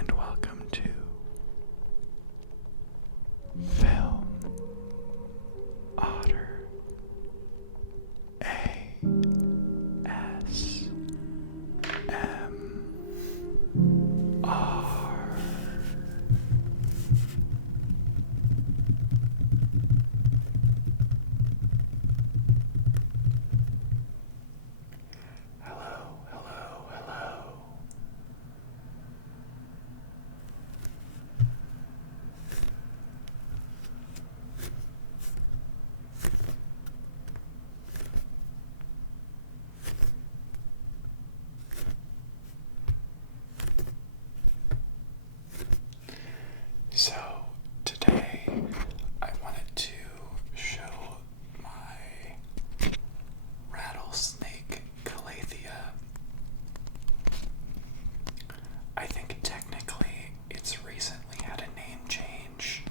and welcome to Film Otter ASMR. Hello, hello, hello. So, today I wanted to show my Rattlesnake Calathea. I think technically it's recently had a name change,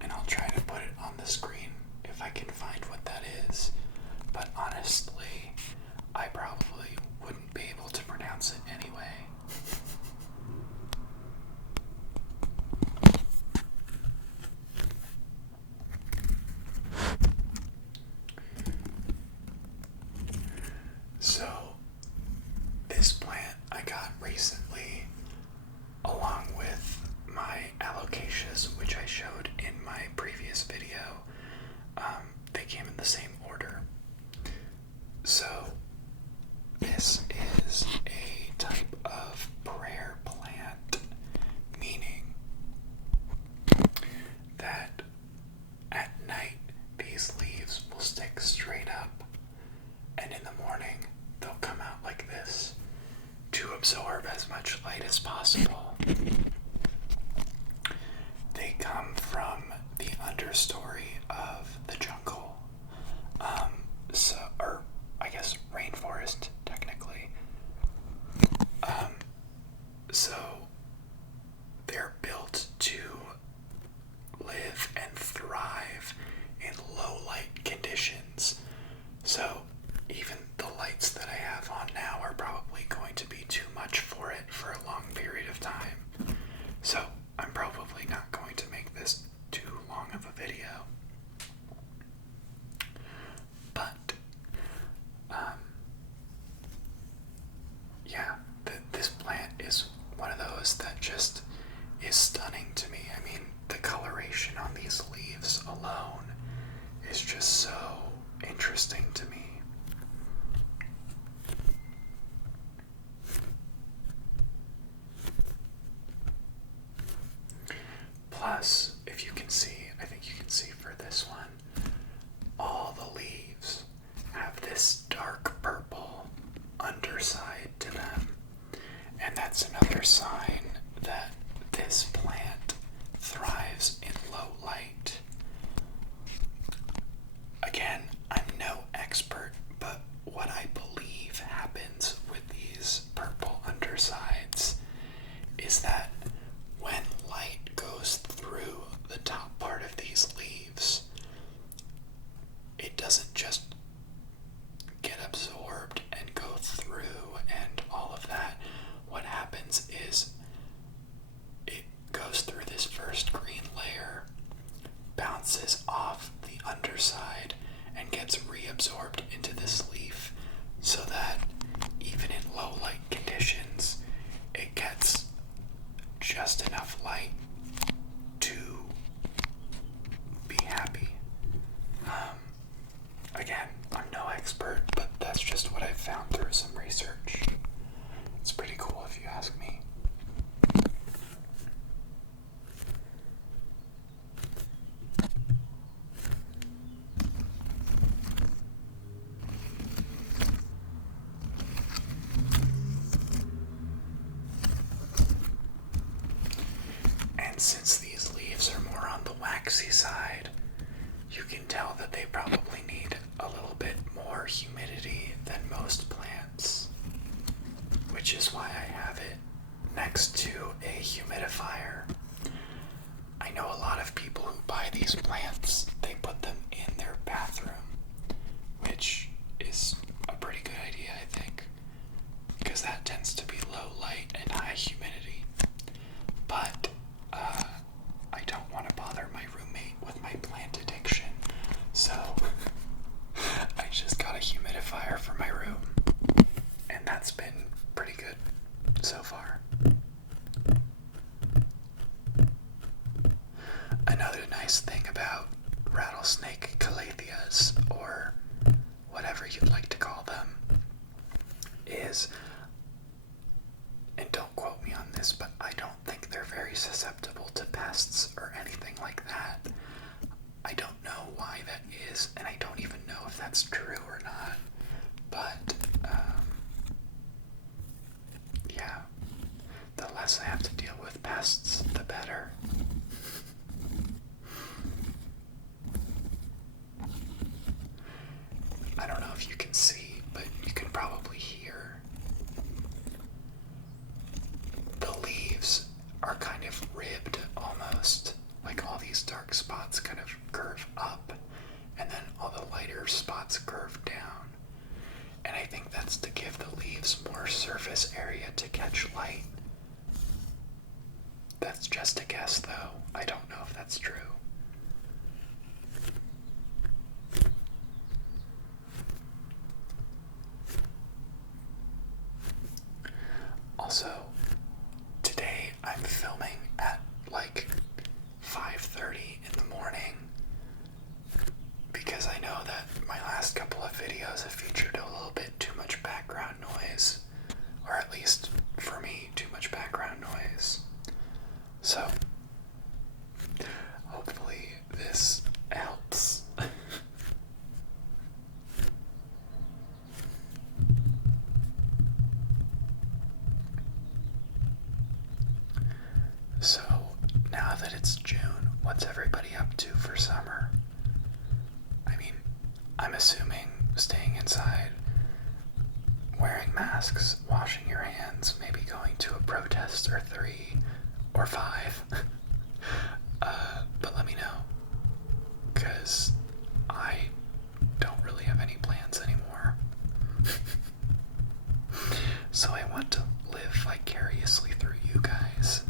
and I'll try to put it on the screen if I can find what that is, but honestly, I probably wouldn't be able to pronounce it anyway. So, this plant I got recently, along with my alocasias, which I showed in my previous video. They came in the same order. So, this is a type of prayer plant, meaning that at night these leaves will stick straight up, and in the morning they'll come out like this to absorb as much light as possible. They come from the understory of the jungle, or I guess rainforest technically. So they're built to live and thrive in low light conditions. So even the lights that I have on now are probably going to be too much for it for a long period of time. So I'm probably not going to make this too long of a video. But, yeah, this plant is one of those that just is stunning to me. I mean, the coloration on these leaves alone is just so interesting to me. Plus, if you can see, I think you can see for this one, all the leaves have this dark purple underside to them. And that's another sign that this plant thrives in low light. Again, I'm no expert, but what I believe happens with these purple undersides is that when light goes through the top part of these leaves, it doesn't just get absorbed and go through and all of that. What happens is it goes through this first green layer, bounces off the underside, and gets reabsorbed into this leaf, so that even in low light conditions, it gets just enough light to be happy. Again, I'm no expert, but that's just what I've found through some research. It's pretty cool if you ask me. And since these leaves are more on the waxy side, you can tell that they probably need a little bit more humidity than most plants, which is why I have it next to a humidifier. I know a lot of people who buy these plants, they put them in their bathroom, which is a pretty good idea, I think, because that tends to be low light and high humidity. because, and don't quote me on this, but I don't think they're very susceptible to pests or anything like that. I don't know why that is, and I don't even know if that's true or not. But, yeah, the less I have to deal with pests, the better. I don't know if you can see, but you can probably hear the leaves are kind of ribbed almost, like all these dark spots kind of curve up, and then all the lighter spots curve down. And I think that's to give the leaves more surface area to catch light. That's just a guess, though. I don't know if that's true. Also, today I'm filming at like 5:30 in the morning because I know that my last couple of videos have featured a little bit too much background noise, or at least for me, too much background noise. So, hopefully this helps. So, now that it's June, what's everybody up to for summer? I mean, I'm assuming staying inside, wearing masks, washing your hands, maybe going to a protest or 3 or 5. But let me know, because I don't really have any plans anymore. So I want to live vicariously through you guys.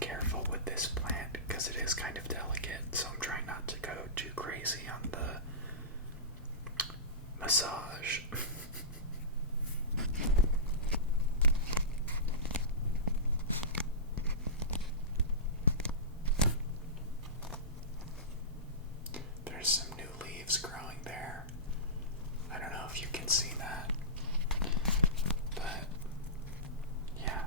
Careful with this plant because it is kind of delicate, so I'm trying not to go too crazy on the massage. There's some new leaves growing there. I don't know if you can see that, but yeah.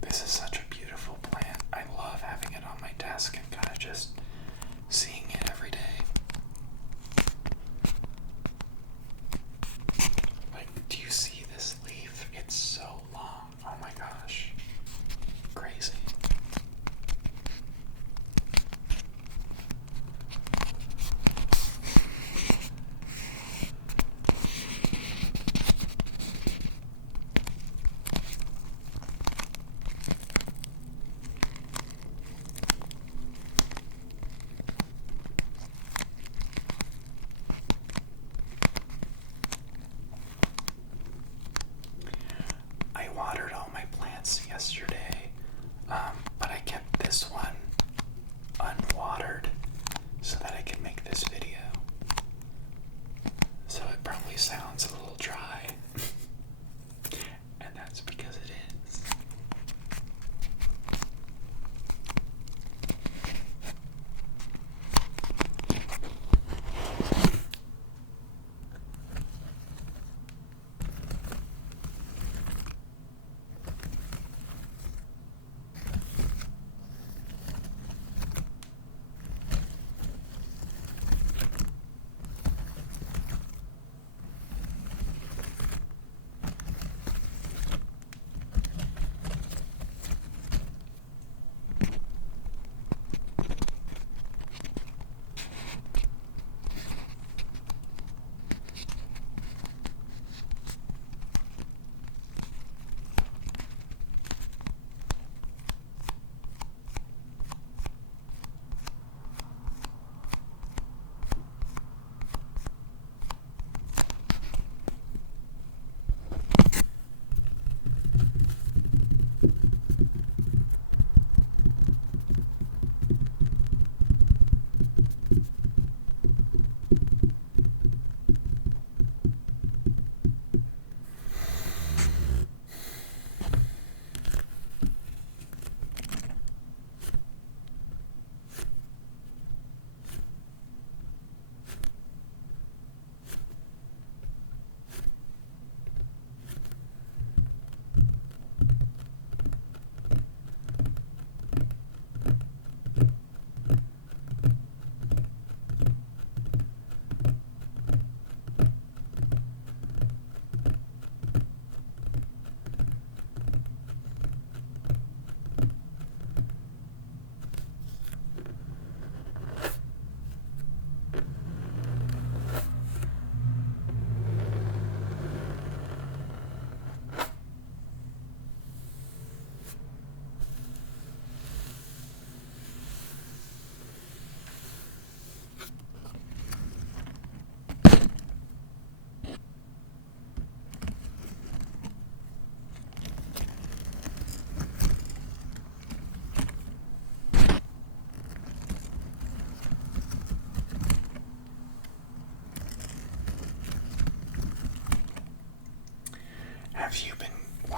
This is such a beautiful plant. I love having it on my desk and kind of just seeing it every day. Like, do you see this leaf? It's so long. Oh my gosh. Crazy. I watered all my plants yesterday, but I kept this one unwatered so that I can make this video. So it probably sounds a little dry, and that's because it is.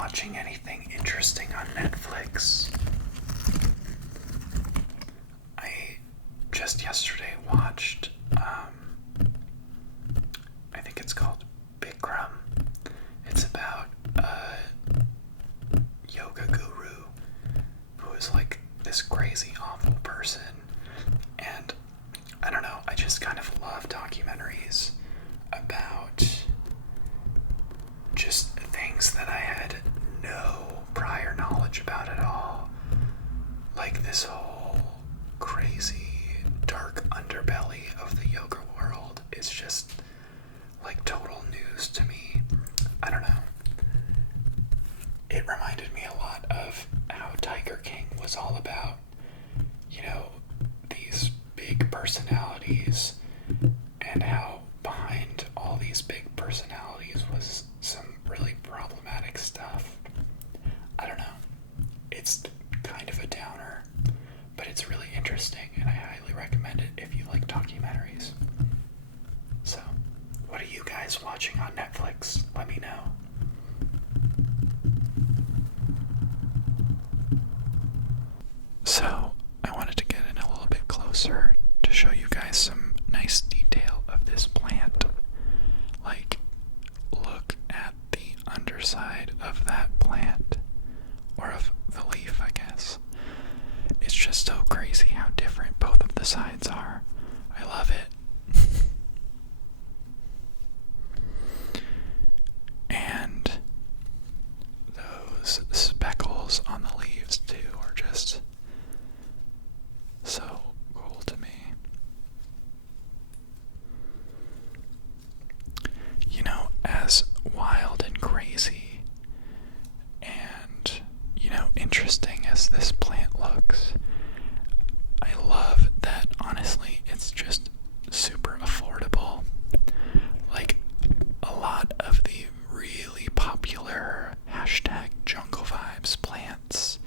watching anything interesting on Netflix? I just yesterday watched, I think it's called Bikram. It's about a yoga guru who is like this crazy, awful person. And I don't know, I just kind of love documentaries about just things that I had no prior knowledge about at all. Like this whole crazy, dark underbelly of the yoga world is just like total news to me. I don't know. It reminded me a lot of how Tiger King was all about, you know, these big personalities, and how behind all these big personalities was some really problematic stuff. I don't know. It's kind of a downer, but it's really interesting, and I highly recommend it if you like documentaries. So, what are you guys watching on Netflix? Let me know. So, I wanted to get in a little bit closer to show you guys some nice detail of this plant. Like, look at the underside of that plant, or of the leaf, I guess. It's just so crazy how different both of the sides are. I love it. And those speckles on the leaves too are just so cool to me. You know, as wild and crazy and, you know, interesting as this plant looks, I love that, honestly, it's just super affordable. Like, a lot of the really popular #jungle vibes plants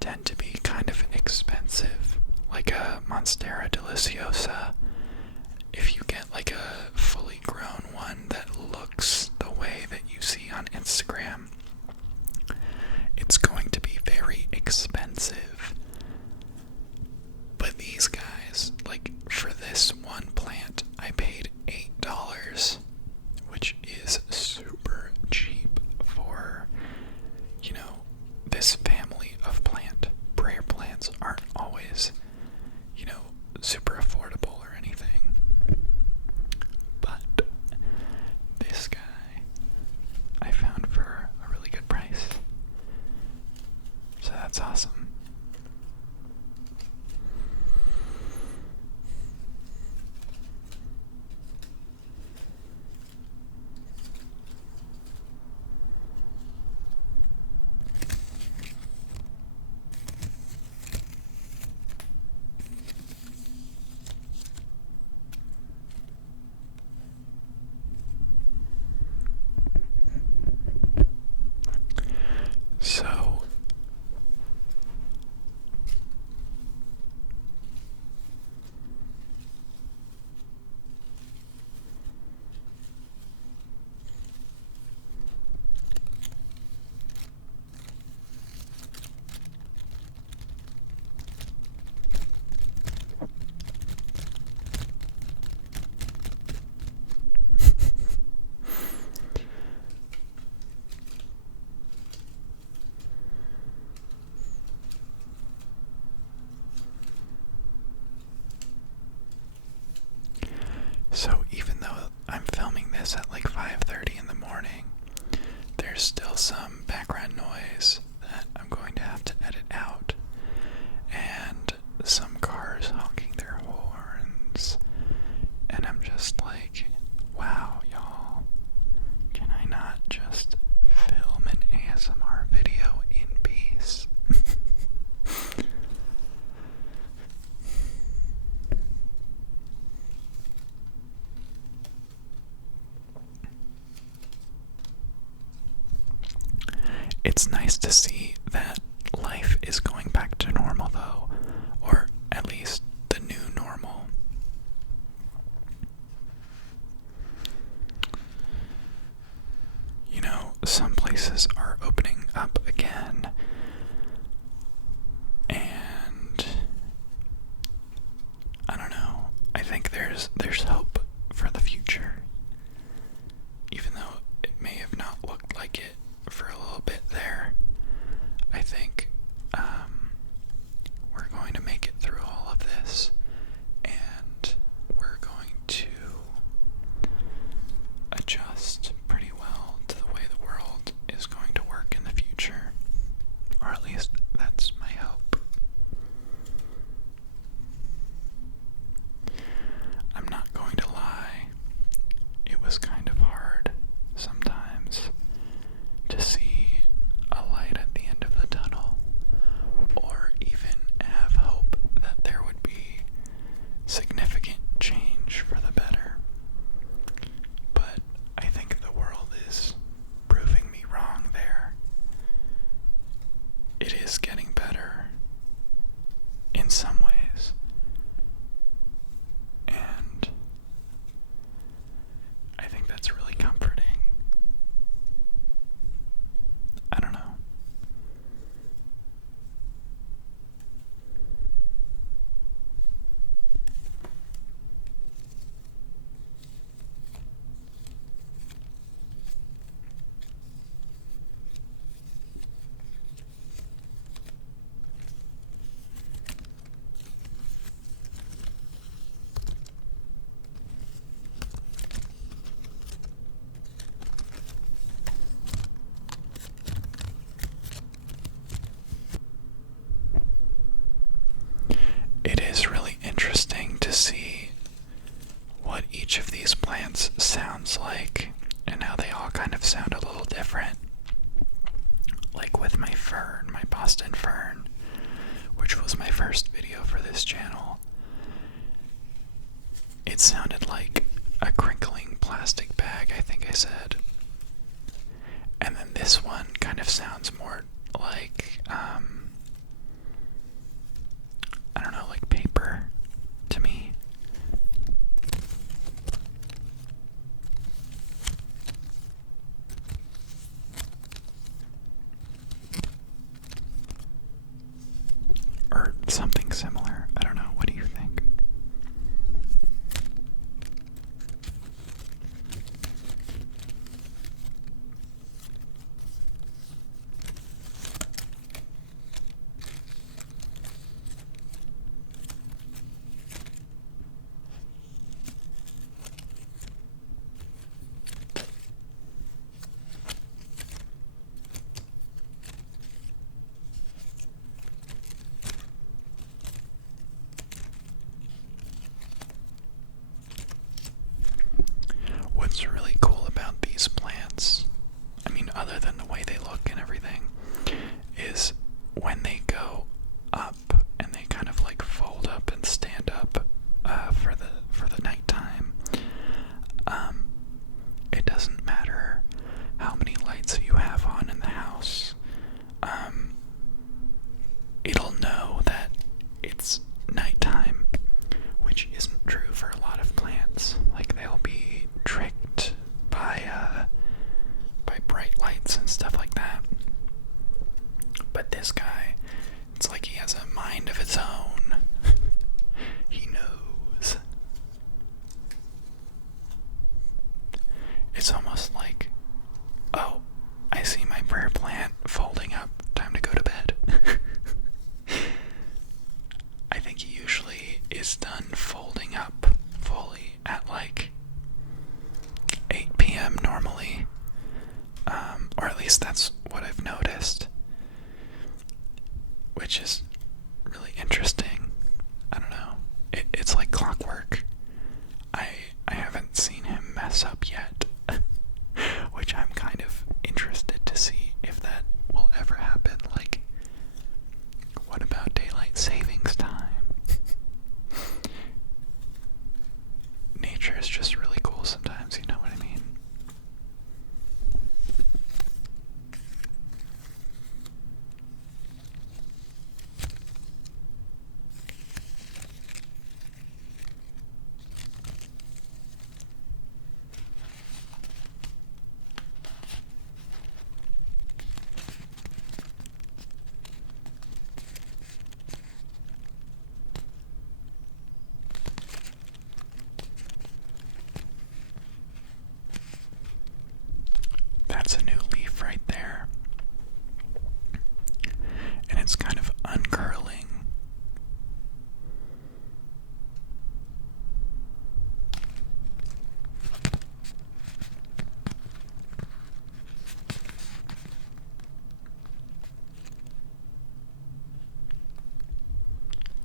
tend to be kind of expensive. Like a Monstera deliciosa, if you get like a fully grown one that looks the way that you see on Instagram, it's going to be very expensive. But these guys, like for this one plant, I paid $8, which is super cheap for, you know, this family of plant. Prayer plants aren't always, you know, super affordable or anything. But this guy I found for a really good price. So that's awesome. So, even though I'm filming this at like 5:30 in the morning, there's still some background noise that I'm going to have to edit out, and some cars honking their horns, and I'm just like, wow, y'all, can I not just film an ASMR video in peace? It's nice to see that life is going back to normal, though, or at least the new normal. You know, some places are of sound a little different. Like with my fern, my Boston fern, which was my first video for this channel. It sounded like a crinkling plastic bag, I think I said. And then this one kind of sounds more like, I don't know, like paper to me. Or something similar. I don't know. What do you think? What's really cool about these plants, I mean, other than the way they look and everything, is when they go up and they kind of like fold up and stand up for the nighttime. It doesn't matter how many lights you have on in the house. It'll know that it's nighttime, which isn't true for a lot of plants. Like they'll be tricked by bright lights and stuff like that. But this guy, it's like he has a mind of its own. He knows. It's almost like, oh, I see my prayer plant folding up. Time to go to bed. I think he usually is done folding up fully at like 8 p.m. normally. Or at least that's what I've noticed. Which is really interesting. I don't know. It's like clockwork. I haven't seen him mess up yet. Which I'm kind of interested to see if that will ever happen. Like, what about daylight savings time? Nature is just really cool sometimes, you know what I mean? That's a new leaf right there. And it's kind of uncurling.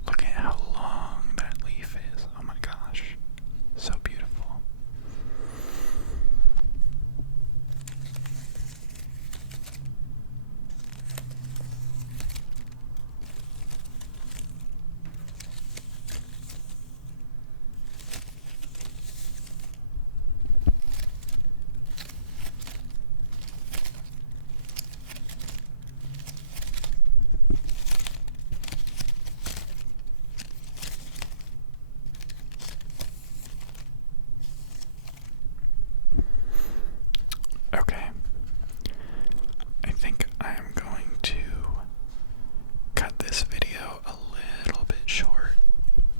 Look at how long that leaf is. Oh my gosh. So beautiful. Okay. I think I am going to cut this video a little bit short,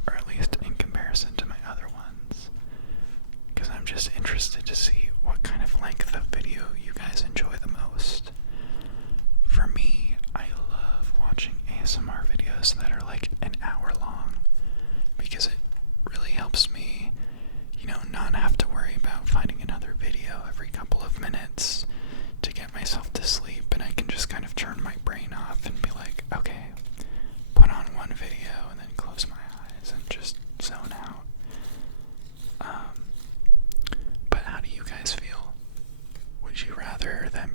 or at least in comparison to my other ones, because I'm just interested to see what kind of length of video you guys enjoy the most. For me, I love watching ASMR videos that are like an hour long, because it really helps me, not have to worry about finding another video every couple of minutes to get myself to sleep, and I can just kind of turn my brain off and be like, okay, put on one video and then close my eyes and just zone out. But how do you guys rather than